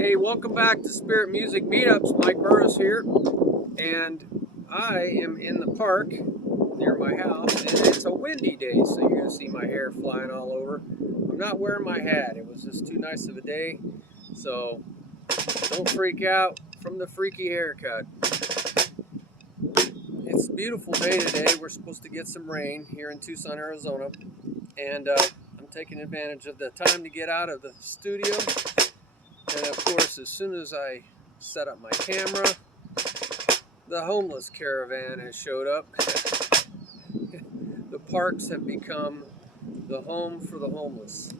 Hey, welcome back to Spirit Music Meetups. Mike Burris here, and I am in the park near my house, and it's a windy day, so you're gonna see my hair flying all over. I'm not wearing my hat. It was just too nice of a day, so don't freak out from the freaky haircut. It's a beautiful day today. We're supposed to get some rain here in Tucson, Arizona, and I'm taking advantage of the time to get out of the studio. And of course, as soon as I set up my camera, the homeless caravan has showed up. The parks have become the home for the homeless.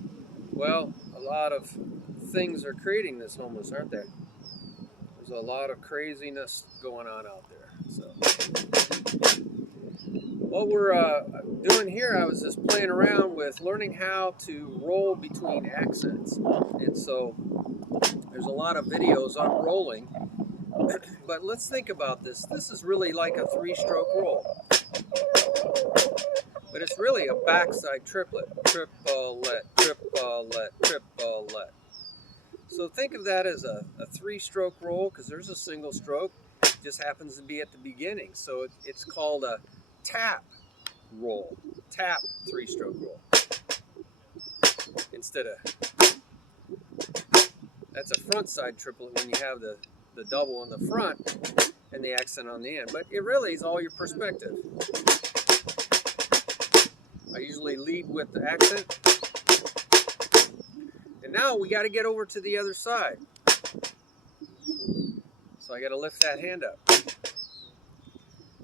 Well, a lot of things are creating this homeless, aren't they? There's a lot of craziness going on out there. So, what we're doing here, I was just playing around with learning how to roll between accents. And so, there's a lot of videos on rolling, but let's think about this. This is really like a three-stroke roll, but it's really a backside triplet. Triplet, triplet, triplet. So think of that as a three-stroke roll, because there's a single stroke. It just happens to be at the beginning. So it's called a tap roll, tap three-stroke roll. Instead of, that's a front side triplet when you have the double in the front and the accent on the end. But it really is all your perspective. I usually lead with the accent. And now we got to get over to the other side. So I got to lift that hand up.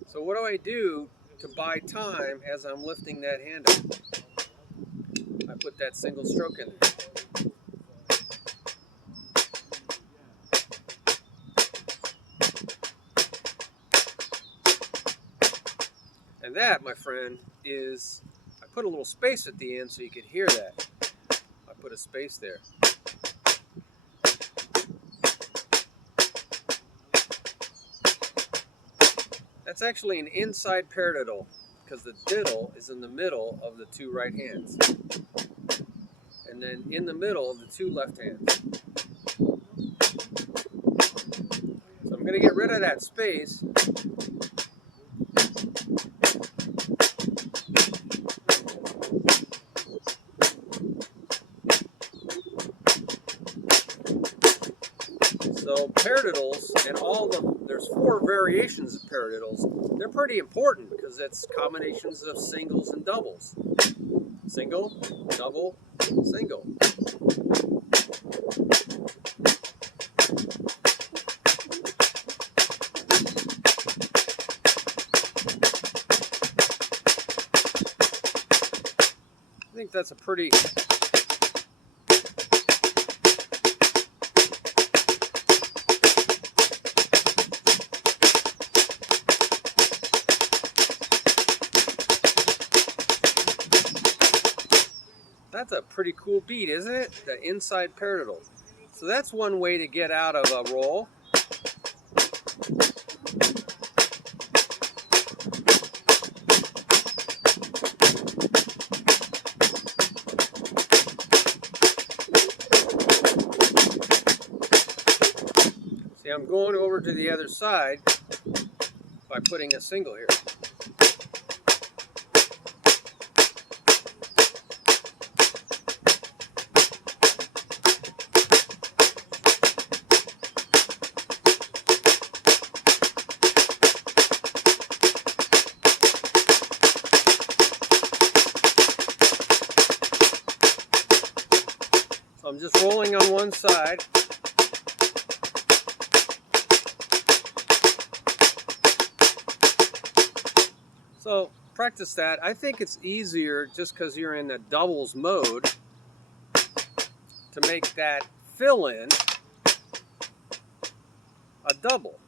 So what do I do to buy time as I'm lifting that hand up? I put that single stroke in there. And that, my friend, is, I put a little space at the end so you could hear that. I put a space there. That's actually an inside paradiddle, because the diddle is in the middle of the two right hands. And then in the middle of the two left hands. So I'm going to get rid of that space. So paradiddles, and there's 4 variations of paradiddles. They're pretty important because it's combinations of singles and doubles. Single, double, single. I think that's a pretty... That's a pretty cool beat, isn't it? The inside paradiddle. So that's one way to get out of a roll. See, I'm going over to the other side by putting a single here. So I'm just rolling on one side. So practice that. I think it's easier just because you're in a doubles mode to make that fill in a double.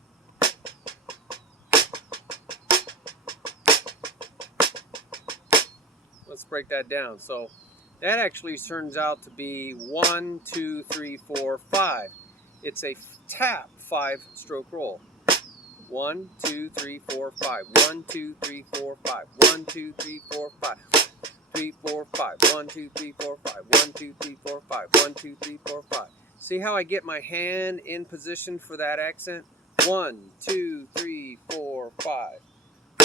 Let's break that down. So that actually turns out to be 1, 2, 3, 4, 5. It's a tap 5-stroke roll. 1, 2, 3, 4, 5. 1, 2, 3, 4, 5. 1, 2, 3, 4, 5. 3, 4, 5. 1, 2, 3, 4, 5. 1, 2, 3, 4, 5. 1, 2, 3, 4, 5. See how I get my hand in position for that accent? 1, 2, 3, 4, 5.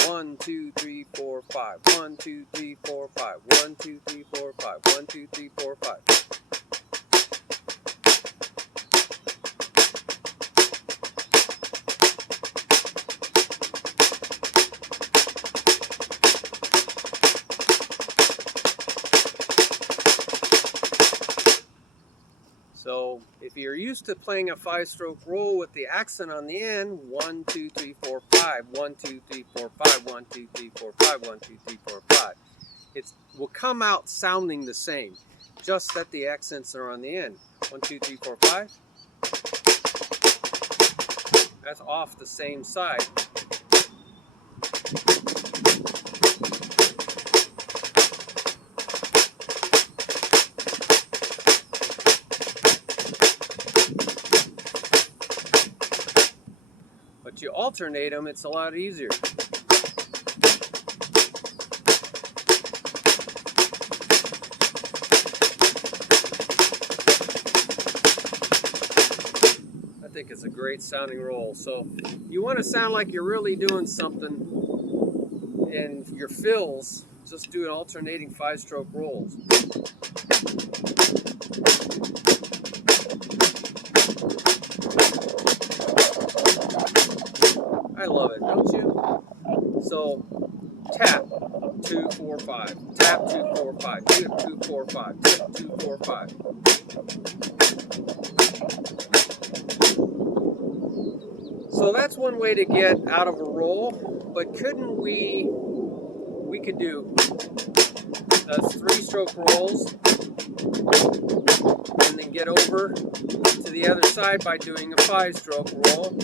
1, 2, 3, 4, 5. 1, 2, 3, 4, 5. 1, 2, 3, 4, 5. 1, 2, 3, 4, 5. So if you're used to playing a 5-stroke roll with the accent on the end, 1, 2, 3, 4, 5, 1, 2, 3, 4, 5, 1, 2, 3, 4, 5, 1, 2, 3, 4, 5. It will come out sounding the same, just that the accents are on the end. 1, 2, 3, 4, 5. That's off the same side. But you alternate them, it's a lot easier. I think it's a great sounding roll. So you want to sound like you're really doing something in your fills, just do alternating 5-stroke rolls. I love it, don't you? So tap 2, 4, 5, tap 2, 4, 5, tip 2, 4, 5, tip 2, 4, 5. So that's one way to get out of a roll, but couldn't we could do the 3-stroke rolls and then get over to the other side by doing a 5-stroke roll.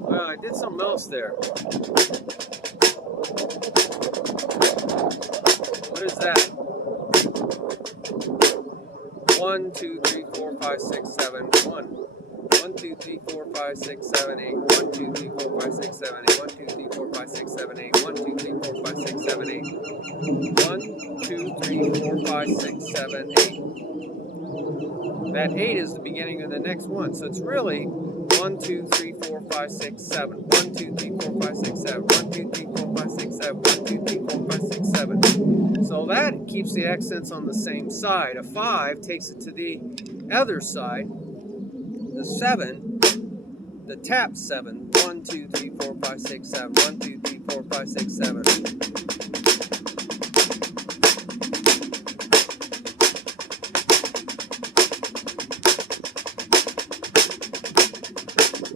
Well, I did something else there. What is that? 1, 2, 3, 4, 5, 6, 7, 1. 1, 2, 3, 4, 5, 6, 7, 8. 1, 2, 3, 4, 5, 6, 7, 8. 1, 2, 3, 4, 5, 6, 7, 8. 1, 2, 3, 4, 5, 6, 7, 8. 1, 2, 3, 4, 5, 6, 7, 8. That 8 is the beginning of the next one. So it's really 1, 2, 3, 4, 5, 6, 7. 1, 2, 3, 4, 5, 6, 7. 1, 2, 3, 4, 5, 6, 7. 1, 2, 3, 4, 5, 6, 7. So that keeps the accents on the same side. A 5 takes it to the other side. The 7, the tap 7. 1, 2, 3, 4, 5, 6, 7. 1, 2, 3, 4, 5, 6, 7.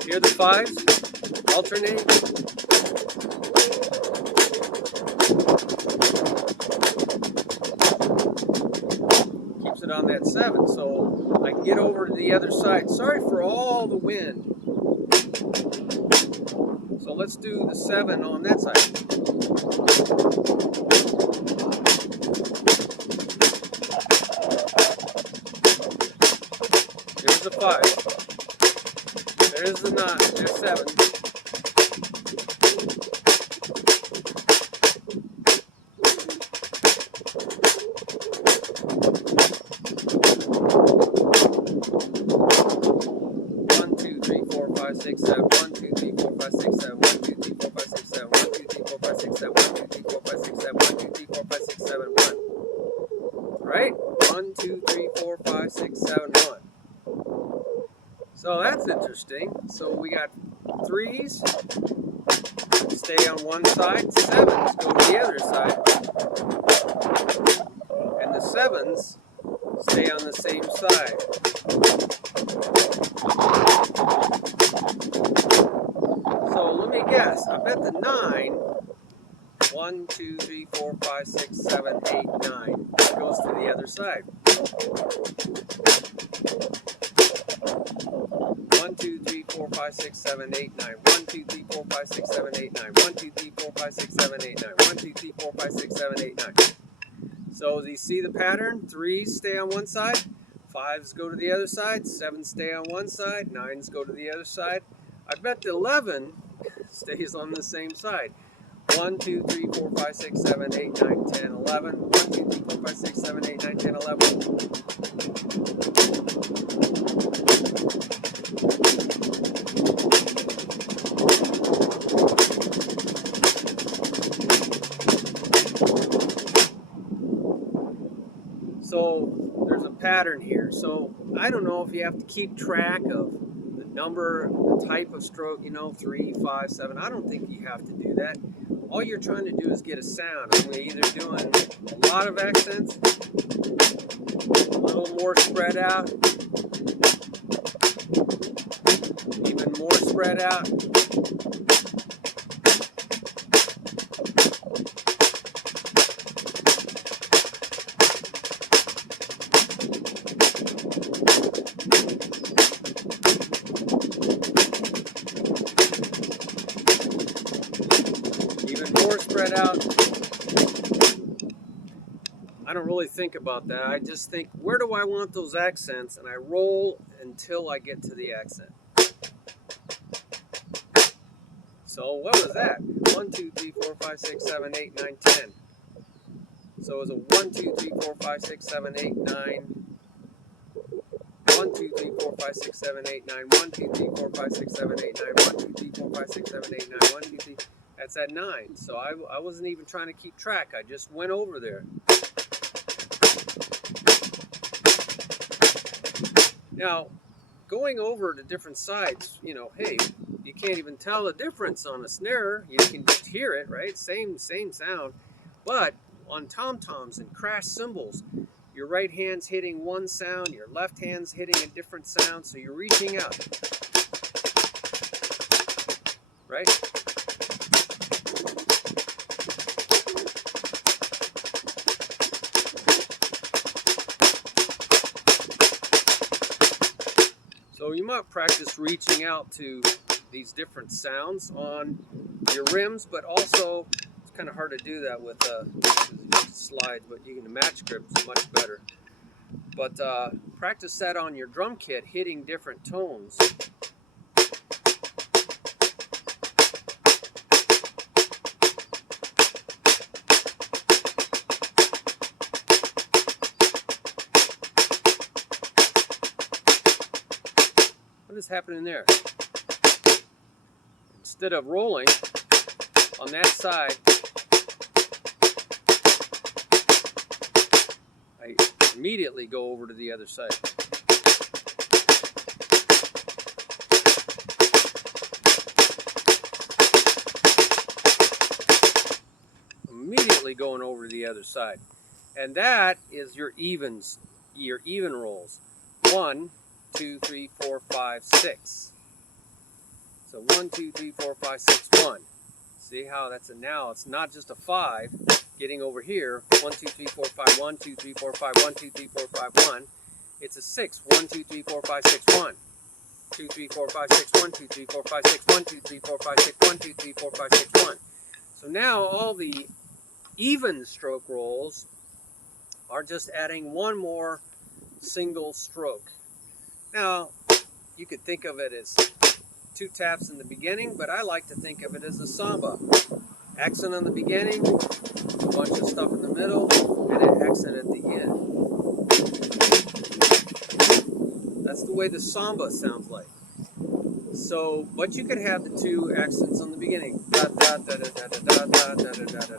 Hear the 5s alternate. Keeps it on that 7, so I can get over to the other side. Sorry for all the wind. So let's do the 7 on that side. There's the 5. There's the 9. There's 7. One, two, three, four, five, six, seven. 1, 2, 3, 4, 5, 6, 7. 1, 2, 3, 4, 5, 6, 7. 1, 2, 3, 4, 5, 6, 7. 1, 2, 3, 4, 5, 6, 7. 1, 2, 3, 4, 5, 6, 7. 1. Right? 1, 2, 3, 4, 5, 6, 7, 1. So that's interesting. So we got 3s stay on one side, 7s go to the other side, and the 7s stay on the same side. So let me guess. I bet the 9, 1, 2, 3, 4, 5, 6, 7, 8, 9 goes to the other side. 1, 2, 3, 4, 5, 6, 7, 8, 9. 1, 2, 3, 4, 5, 6, 7, 8, 9. 1, 2, 3, 4, 5, 6, 7, 8, 9. 1, 2, 3, 4, 5, 6, 7, 8, 9. So do you see the pattern? 3s stay on one side, 5s go to the other side, 7s stay on one side, 9s go to the other side. I bet the 11 stays on the same side. 1, 2, 3, 4, 5, 6, 7, 8, 9, 10, 11. 1, 2, 3, 4, 5, 6, 7, 8, 9, 10, 11. So there's a pattern here. So I don't know if you have to keep track of the number, the type of stroke, you know, 3, 5, 7. I don't think you have to do that. All you're trying to do is get a sound. I'm either doing a lot of accents, a little more spread out, even more spread out. More spread out. I don't really think about that. I just think, where do I want those accents? And I roll until I get to the accent. So what was that? 1, 2, 3, 4, 5, 6, 7, 8, 9, 10. So it was a 1, 2, 3, 4, 5, 6, 7, 8, 9. 1, 2, 3, 4, 5, 6, 7, 8, 9. 1, 2, 3, 4, 5, 6, 7, 8, 9. 1, 2, 3, 4, 5, 6, 7, 8, 9. 1, 2, 3. That's at 9. So I wasn't even trying to keep track. I just went over there. Now, going over to different sides, you know, hey, you can't even tell the difference on a snare. You can just hear it, right? Same sound. But on tom-toms and crash cymbals, your right hand's hitting one sound, your left hand's hitting a different sound, so you're reaching out, right? So you might practice reaching out to these different sounds on your rims, but also it's kind of hard to do that with slide, but you can match grips much better. But practice that on your drum kit, hitting different tones. What is happening there? Instead of rolling on that side, I immediately go over to the other side. Immediately going over to the other side. And that is your evens, your even rolls. 1, 2, 3, 4, 5, 6. So 1, 2, 3, 4, 5, 6, 1. See how that's a now, it's not just a 5 getting over here. 1, 2, 3, 4, 5, 1, 2, 3, 4, 5, 1, 2, 3, 4, 5, 1. It's a 6. 1, 2, 3, 4, 5, 6, 1. 2, 3, 4, 5, 6, 1, 2, 3, 4, 5, 6, 1, 2, 3, 4, 5, 6, 1, 2, 3, 4, 5, 6, 1. So now all the even stroke rolls are just adding one more single stroke. Now, you could think of it as 2 taps in the beginning, but I like to think of it as a samba. Accent on the beginning, a bunch of stuff in the middle, and an accent at the end. That's the way the samba sounds like. So, but you could have the 2 accents on the beginning. Da da da da da da da da da da da.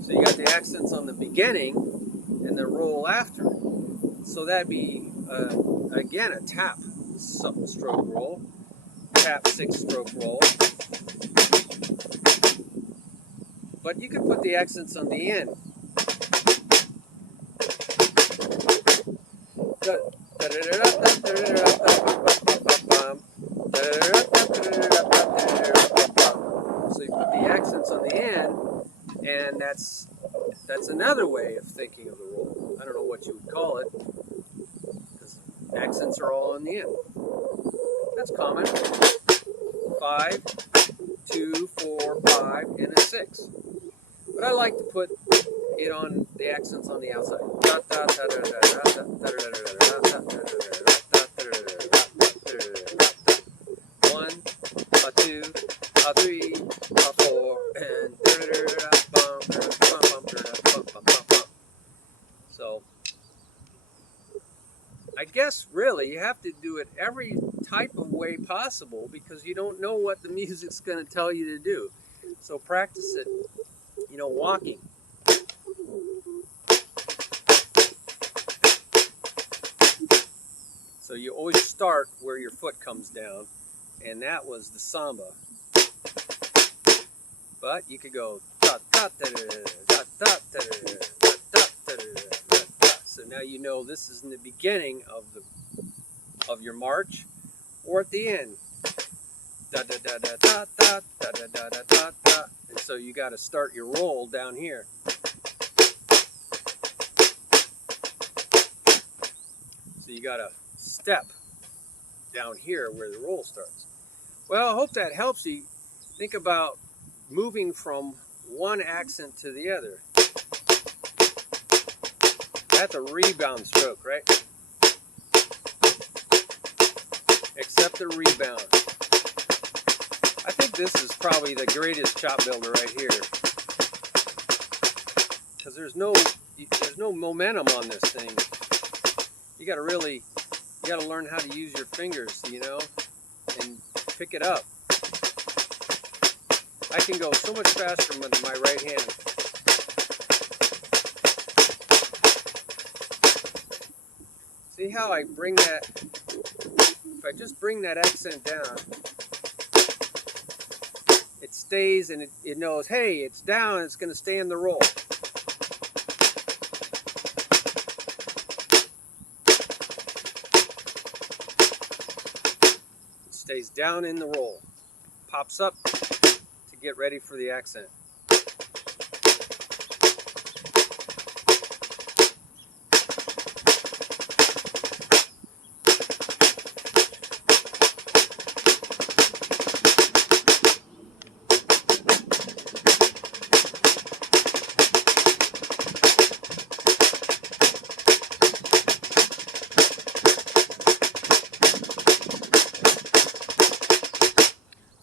So you got the accents on the beginning and the roll after. So that'd be, again, a tap stroke roll, tap 6 stroke roll. But you could put the accents on the end. So you put the accents on the end, and that's another way of thinking of the roll. I don't know what you would call it, because accents are all on the end. That's common. 5, 2, 4, 5, and a 6. But I like to put it on the accents on the outside. One, a two, a three, a four, and so I guess really you have to do it every type of way possible because you don't know what the music's going to tell you to do. So practice it, walking. So you always start where your foot comes down, and that was the samba. But you could go da da da da da da da da da da. So now you know this is in the beginning of your march, or at the end. Da da da da da da da da da da da da. And so you got to start your roll down here. So you got to step down here where the roll starts. Well, I hope that helps you think about moving from one accent to the other. That's a rebound stroke, right? Except the rebound. I think this is probably the greatest chop builder right here. Because there's no momentum on this thing. You gotta learn how to use your fingers, and pick it up. I can go so much faster with my right hand. See how I bring that, if I just bring that accent down, it stays and it knows, hey, it's down, it's going to stay in the roll. It stays down in the roll, pops up to get ready for the accent.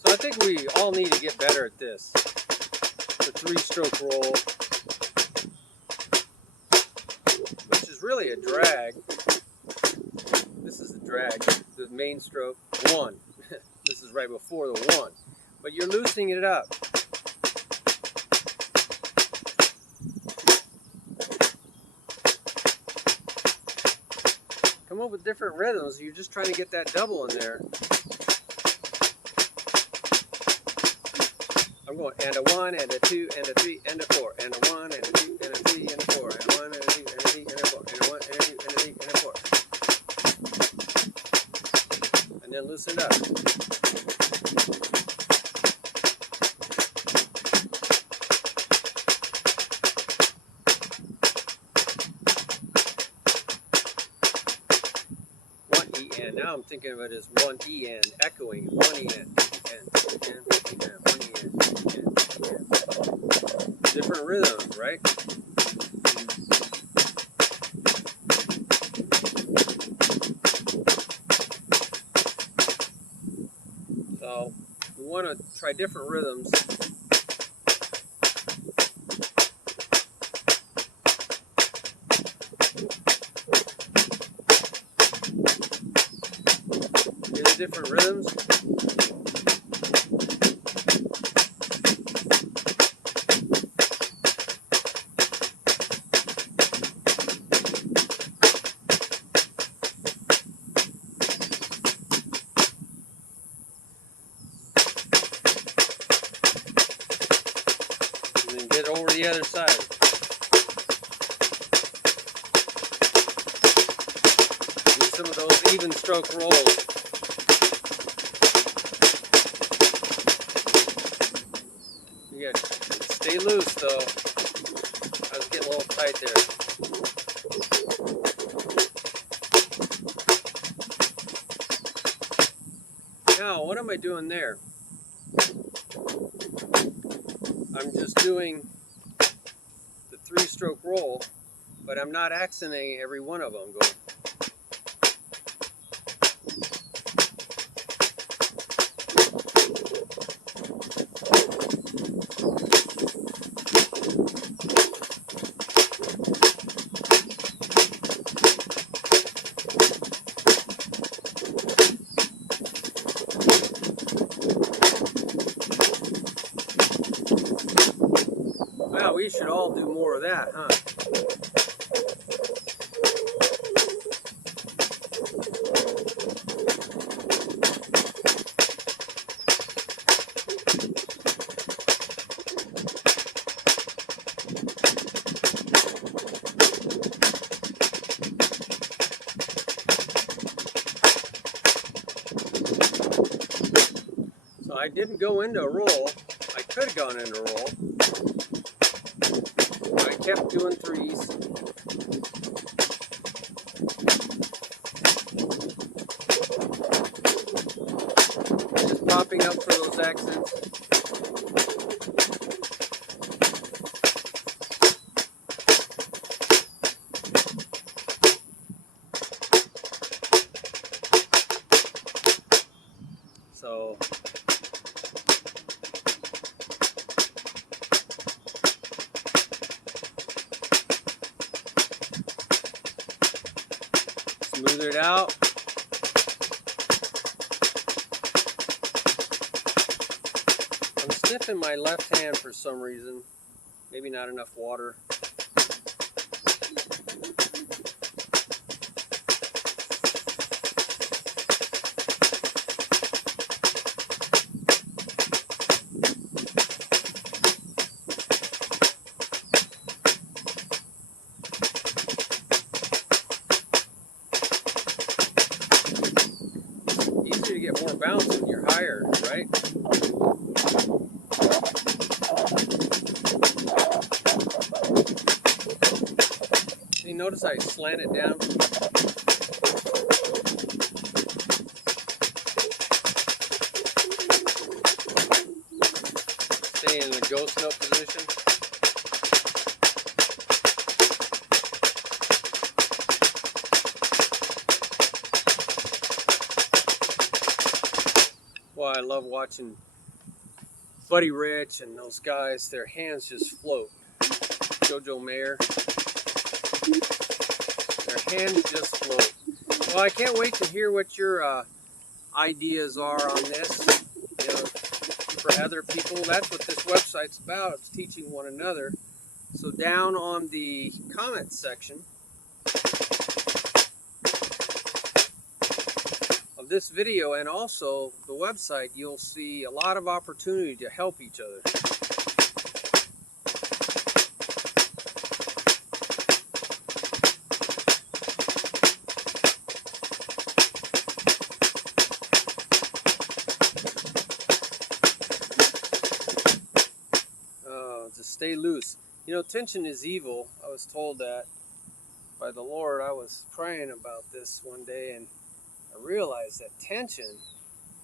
I think we all need to get better at this. The 3-stroke roll, which is really a drag. This is a drag. The main stroke, 1. This is right before the 1. But you're loosening it up. Come up with different rhythms. You're just trying to get that double in there. I'm going and a 1 and a 2 and a 3 and a 4 and a 1 and a 2 and a 3 and a 4 and a 1 and a 2 and a 3 and a 4 and a 1 and a 2 and a 3 and a 4. And then loosen up. One E and. Now I'm thinking of it as one E and echoing. One E and. Different rhythms, right? So we want to try different rhythms. Here's different rhythms. Get over the other side. Do some of those even stroke rolls. You got to stay loose though. I was getting a little tight there. Now, what am I doing there? I'm just doing 3-stroke roll, but I'm not accenting every one of them. Going. Wow, we should all do more of that, huh? So I didn't go into a roll. I could have gone into a roll. I kept doing 3s. Just popping up for those accents. So smooth it out. I'm sniffing my left hand for some reason. Maybe not enough water. Easier to get more bounce when you're higher, right? You notice I slant it down? Stay in the ghost note position. Well, I love watching Buddy Rich and those guys. Their hands just float. Jojo Mayer. Their hands just float. Well, I can't wait to hear what your ideas are on this. You know, for other people, that's what this website's about. It's teaching one another. So down on the comments section of this video and also the website, you'll see a lot of opportunity to help each other. To stay loose. You know, tension is evil. I was told that by the Lord. I was praying about this one day and I realized that tension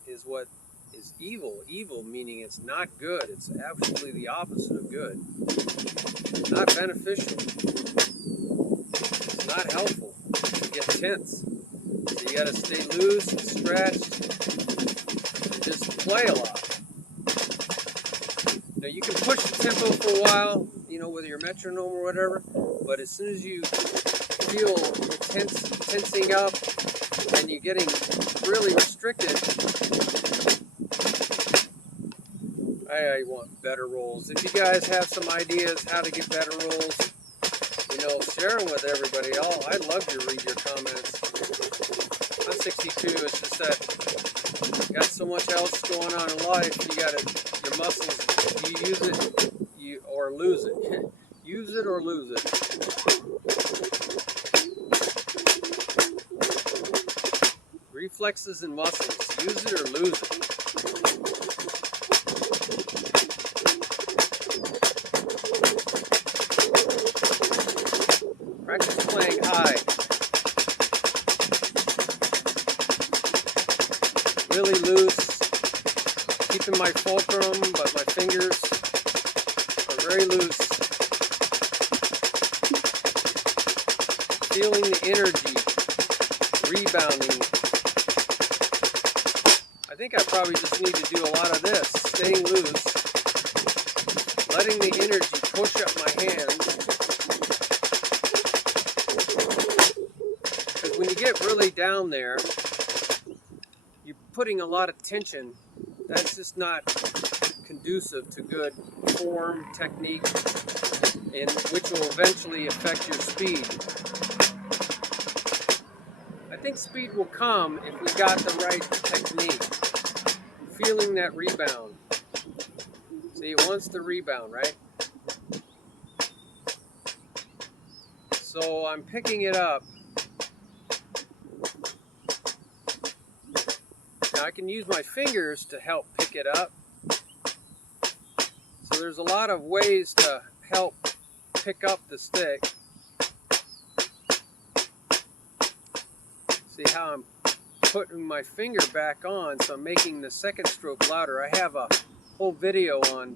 is what is evil. Evil meaning it's not good. It's absolutely the opposite of good. It's not beneficial. It's not helpful to get tense. So you got to stay loose and stretched and just play a lot. Now you can push the tempo for a while, you know, with your metronome or whatever, but as soon as you feel the tensing up and you're getting really restricted, I want better rolls. If you guys have some ideas how to get better rolls, you know, share them with everybody. I'd love to read your comments. I'm 62, it's just that got so much else going on in life, you your muscles, you use it or lose it. Use it or lose it. Reflexes and muscles, use it or lose it. Practice playing high. Really loose. Keeping my fulcrum, but my fingers are very loose. feeling the energy rebounding. I think I probably just need to do a lot of this, staying loose, letting the energy push up my hands. Because when you get really down there, you're putting a lot of tension. That's just not conducive to good form, technique, and which will eventually affect your speed. I think speed will come if we got the right technique. Feeling that rebound. See, it wants to rebound, right? So I'm picking it up. Now I can use my fingers to help pick it up. So there's a lot of ways to help pick up the stick. See how I'm putting my finger back on, so I'm making the second stroke louder. I have a whole video on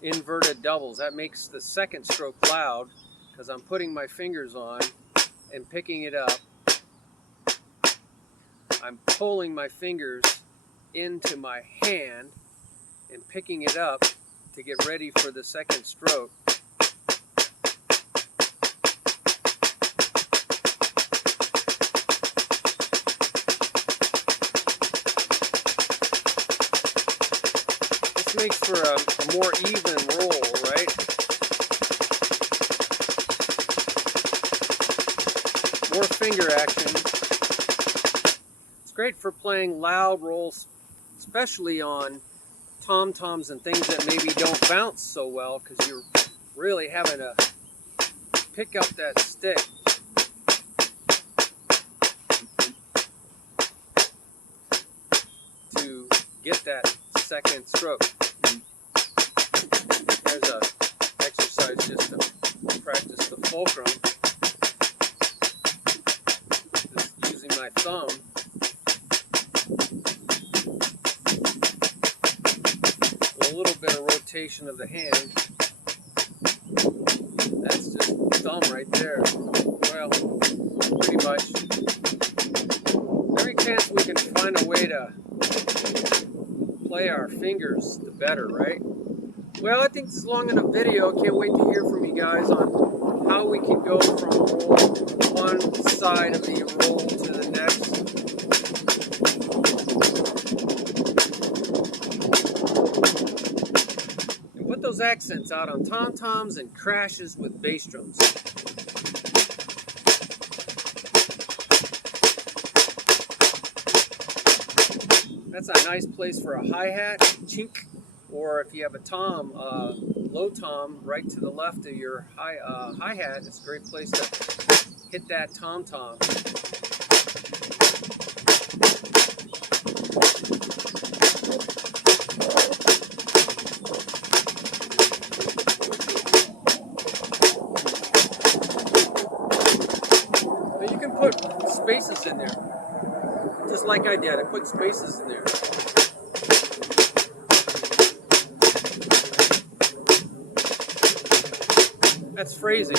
inverted doubles. That makes the second stroke loud because I'm putting my fingers on and picking it up. I'm pulling my fingers into my hand and picking it up to get ready for the second stroke. This makes for a more even roll, right? More finger action. It's great for playing loud rolls, especially on tom-toms and things that maybe don't bounce so well, because you're really having to pick up that stick. To get that second stroke. There's an exercise just to practice the fulcrum. Just using my thumb. A little bit of rotation of the hand. That's just thumb right there. Well, pretty much. Every chance we can find a way to play our fingers, the better, right? Well, I think this is long enough video. Can't wait to hear from you guys on how we can go from roll one side of the roll to the next. Put those accents out on tom-toms and crashes with bass drums. That's a nice place for a hi-hat, chink, or if you have a tom, low tom, right to the left of your hi-hat, it's a great place to hit that tom-tom. You can put spaces in there, just like I did. I put spaces in there. That's phrasing.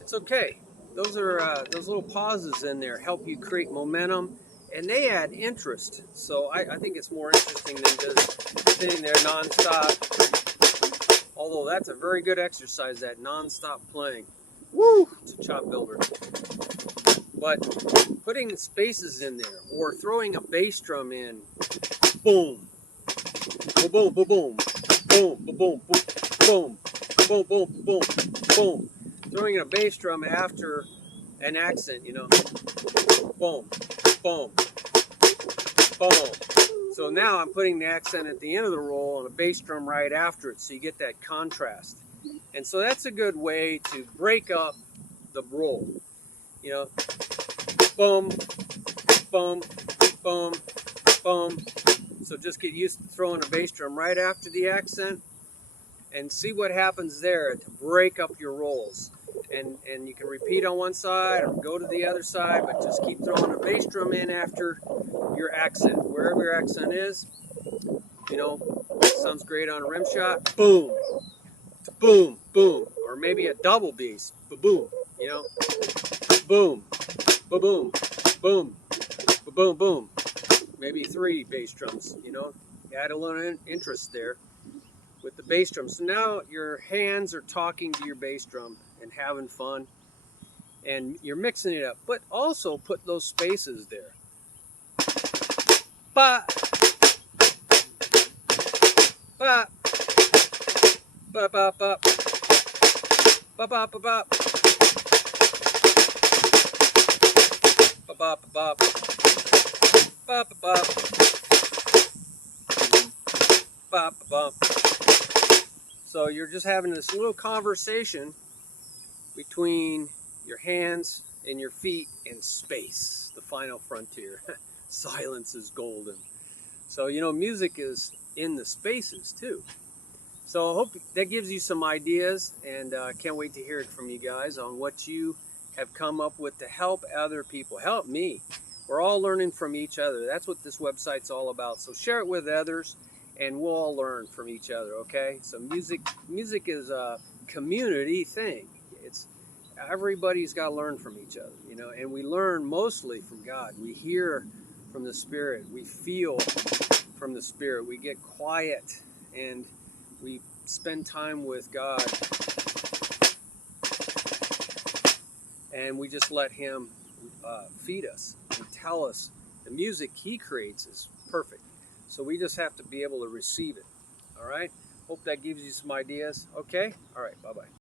It's okay. Those are those little pauses in there help you create momentum, and they add interest. So I think it's more interesting than just sitting there non-stop. Although that's a very good exercise, that non-stop playing. Woo! It's a chop builder. But putting spaces in there, or throwing a bass drum in, boom, boom, boom, boom, boom, boom, boom, boom, boom, boom, boom, boom. Throwing a bass drum after an accent, you know, boom, boom, boom. So now I'm putting the accent at the end of the roll and a bass drum right after it, so you get that contrast. And so that's a good way to break up the roll. You know, boom, boom, boom, boom. So just get used to throwing a bass drum right after the accent and see what happens there to break up your rolls. and you can repeat on one side or go to the other side, but just keep throwing a bass drum in after your accent, wherever your accent is. You know, sounds great on a rim shot. Boom, boom, boom, or maybe a double bass. Boom, you know, boom, boom, boom, boom, boom. Maybe 3 bass drums. You know, add a little interest there with the bass drum. So now your hands are talking to your bass drum and having fun, and you're mixing it up, but also put those spaces there. Ba, ba, ba, ba, ba, ba, ba, ba, ba, ba, ba, ba, ba, ba, ba, ba. So you're just having this little conversation between your hands and your feet and space, the final frontier. Silence is golden. So, you know, music is in the spaces too. So I hope that gives you some ideas, and can't wait to hear it from you guys on what you have come up with to help other people. Help me. We're all learning from each other. That's what this website's all about. So share it with others, and we'll all learn from each other, okay? So music is a community thing. It's everybody's got to learn from each other, you know, and we learn mostly from God. We hear from the Spirit. We feel from the Spirit. We get quiet and we spend time with God, and we just let Him feed us and tell us the music He creates is perfect. So we just have to be able to receive it. All right? Hope that gives you some ideas. Okay? All right. Bye-bye.